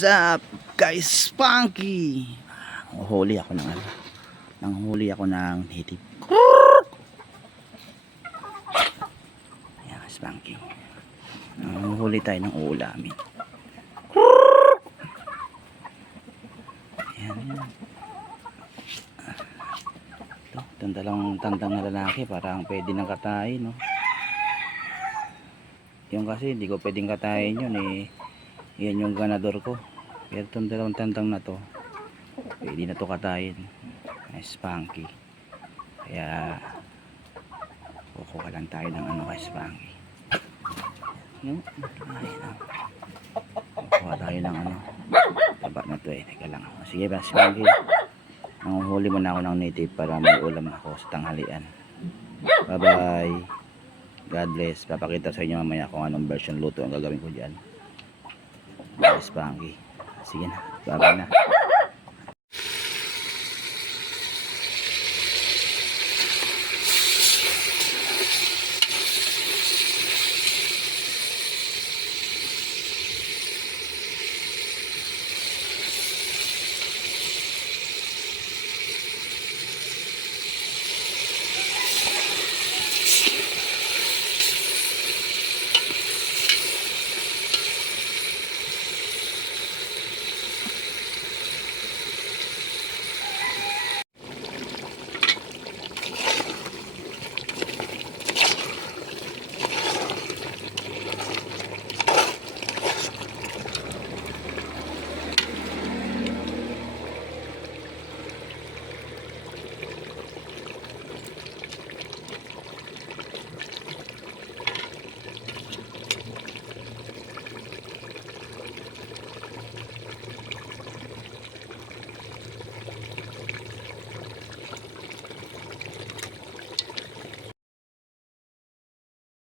Up guys? Spunky! Huli ako ng ano? Nanghuli ako ng native Ayan Spunky. Nanghuli tayo ng ulamin Ayan. Ito Itong dalawang tandang na lalaki Parang pwede nang katayin no? Yung kasi hindi ko pwedeng katayin yun eh. Yan yung ganador ko pero itong dalawang tandang na to pwede na to katayin. Ay spunky kaya kukuha lang tayo ng ano kay spunky no? ay na kukuha tayo ng ano. Taba na to eh. Teka lang. Sige ba spunky nanguhuli mo na ako ng native para may ulam ako sa tanghalian. Bye bye God bless. Papakita sa inyo mamaya kung anong version luto ang gagawin ko dyan. Yes, Bangi. Sige na. Baba na.